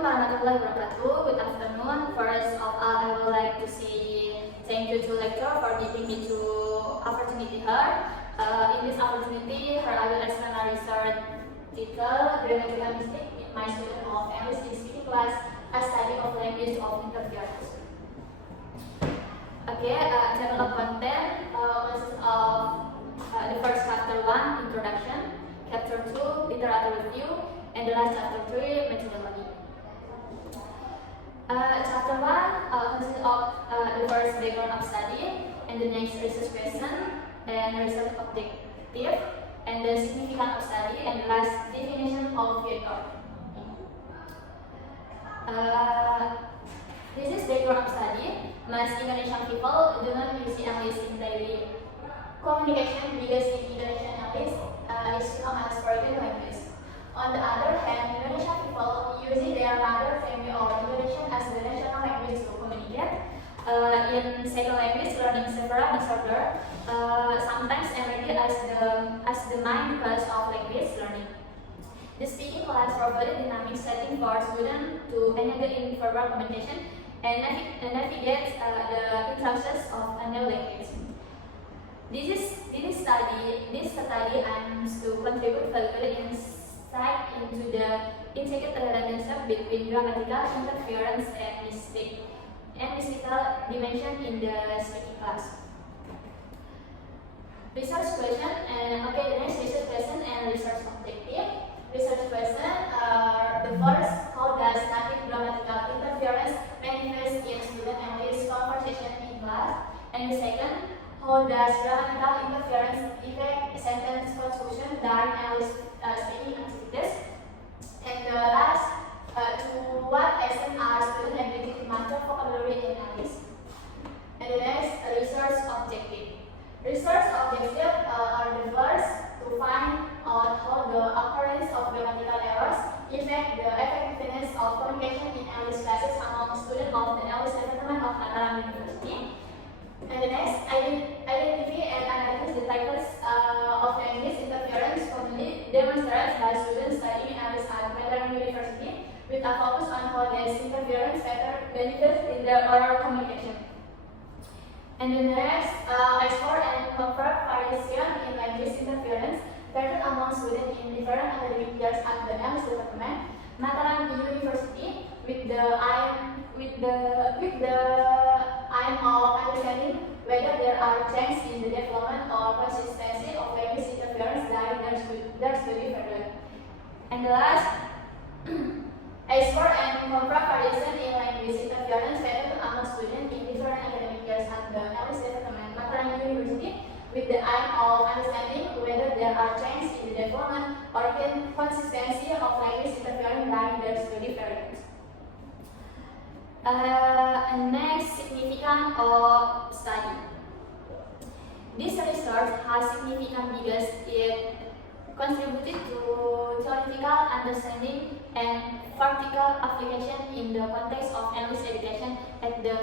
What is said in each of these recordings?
Assalamualaikum warahmatullahi wabarakatuh. Good afternoon. First of all, I would like to say thank you to lecturer for giving me to opportunity here. In this opportunity, here I will explain a research title, Grammatical Mistake in my student of English in speaking class, a study of language of interference. Okay, table of content consists of the first chapter 1, introduction, chapter 2, literature review, and the last chapter 3, methodology. Chapter 1 consists of the first background of study, and the next research question, and research objective, and the significance of study, and the last definition of vector. This is background of study. Most Indonesian people do not use English in daily communication because in Indonesian English is known as foreign language. On the other hand, Indonesian people using their mother tongue or Indonesian as the national language to communicate. In second language, learning several disorder, sometimes emerged as the main class of language learning. The speaking class provided dynamic setting for students to engage in verbal communication and navigate the interactions of a new language. This study aims to contribute valuable insight into the intricate relationship between grammatical interference and mystical dimension in the speaking class. Research question and the next research question and research objective. Research question are the first, how does native grammatical interference manifest in student English conversation in class? And the second, how does grammatical interference affect sentence construction during English speaking activities? And the last, to what extent are students able to master vocabulary in English? And the next, research objective. Research objectives are the first, to find out how the occurrence of grammatical errors affect the effectiveness of communication in English classes among students of the English Department of Mataram University. And the next, identify and analyze the types of language interference commonly demonstrated by students studying English at Mataram University, with a focus on how this interference better benefits in their oral communication. And the next, explore and compare variation in language interference present among students in different academic years at the English Department, Mataram University, with the aim of understanding whether there are changes in the development or consistency of language interference during their study further. And the last, explore and compare variation in language interference present among students in different academic years at the English Department, Mataram University, with the aim of understanding whether there are changes in the development or consistency of language interference during their study periods. And next, significance of study. This research has significant because it contributed to theoretical understanding and practical application in the context of English education at the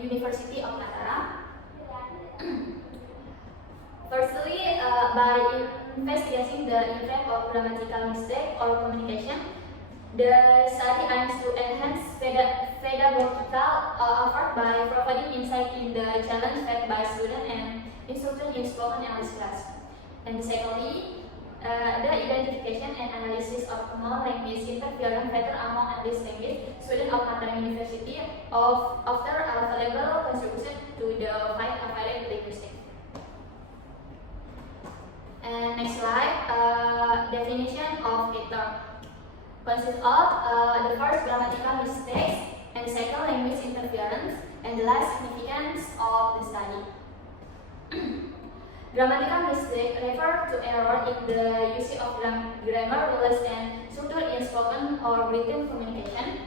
University of Mataram. Firstly, by investigating the effect of grammatical mistake or communication, the study aims to enhance pedagogical effort by providing insight in the challenge faced by students and instructors in spoken English class. And secondly, the identification and analysis of common language interference pattern among English language students of Mataram University after available contribution to the field of linguistics. And next slide, definition of vector consists of the first, grammatical mistakes, and second, language interference, and the last, significance of the study. Grammatical mistake refer to error in the use of grammar, rules, and structure in spoken or written communication.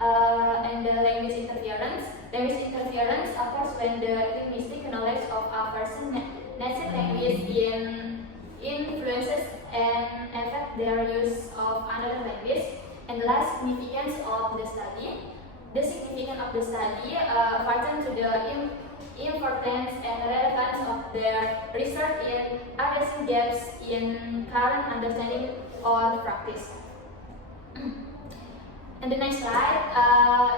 And the language interference. Language interference occurs when the linguistic knowledge of a person's native language influences and affect their use of another language. And the last, significance of the study. The significance of the study pertains to the importance and relevance of their research in addressing gaps in current understanding or practice. And the next slide,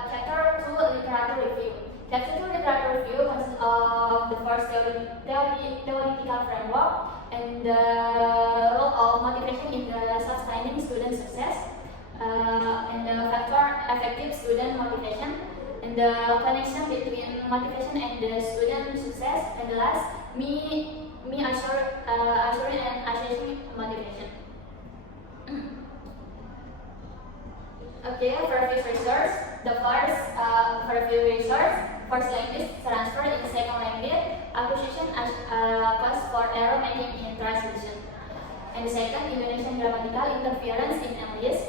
chapter 2, literature review. Chapter 2, literature review consists of the first theoretical framework and the role of motivation in the sustaining student success, and the factor effective student motivation, and the connection between motivation and the student success, and the last, assuring and assessing motivation. Okay, for review research, the first first language transfer in second language, acquisition as cause for error making in translation, and the second, Indonesian grammatical interference in English,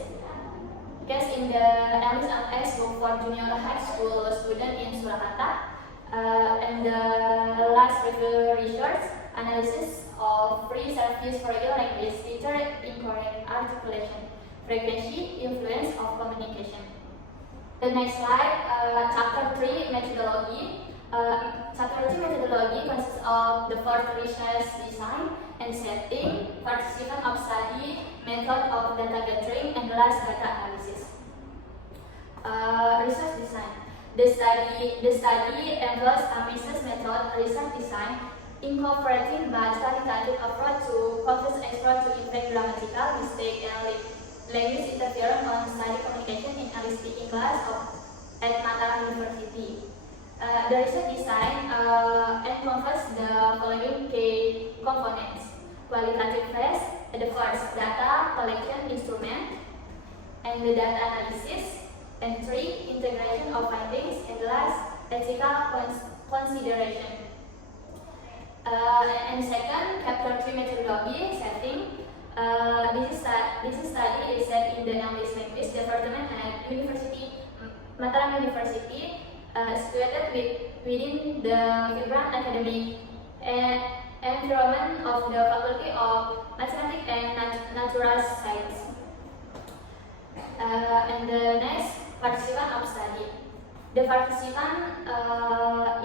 case in the English LS book for junior high school student in Surakarta, and the last review research, analysis of free service for ill language teacher incorrect articulation, frequency, influence of communication. The next slide, chapter 3, methodology. Chapter 3 methodology consists of the first research design and setting, participant of study, method of data gathering, and the last data analysis. Research design. The study employs a Mises method research design, incorporating by qualitative approach to focus expert to effect grammatical mistake and language interference on study communication in English speaking class at Mataram University. The research design encompasses the following key components: qualitative phase, the first data collection instrument, and the data analysis, and 3, integration of findings, and last, ethical consideration. And second, chapter 3 methodology setting. This study is set in the English language department at Mataram University, situated within the vibrant academic environment of the Faculty of Mathematics and Natural Science. And the next, participant of study. The participant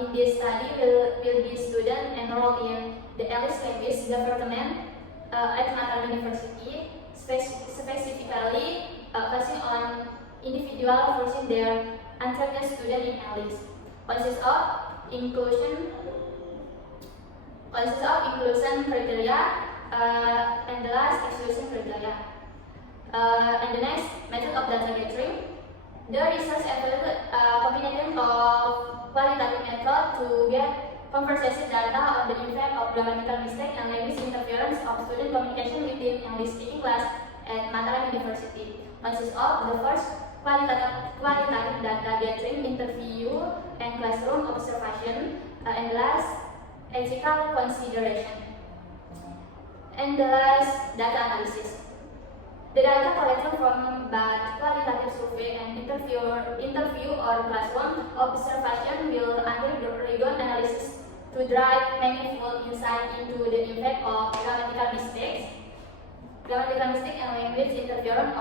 in this study will be student enrolled in the English language department at Mataram University, specifically focusing on individual pursuing their undergraduate student in English. Consists of inclusion criteria, and the last, exclusion criteria. And the next, method of data gathering. The research evaluated a combination of qualitative method to get comprehensive data on the impact of grammatical mistake and language interference of student communication within English speaking class at Mataram University. Consists of the first, qualitative data gathering, interview, and classroom observation, and last, ethical consideration. And the last, data analysis. The data collected from both qualitative survey and interview or classroom observation will undergo rigorous analysis to drive meaningful insight into the impact of grammatical mistakes and language interference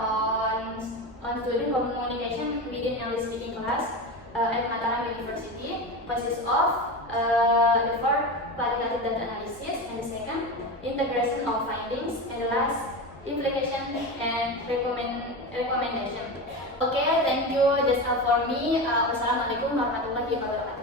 on student communication within English speaking class at Mataram University. Consists of the first, qualitative data analysis, and the second, integration of findings, and the last, implication and recommendation. Okay, thank you. That's all for me. Wassalamualaikum warahmatullahi wabarakatuh.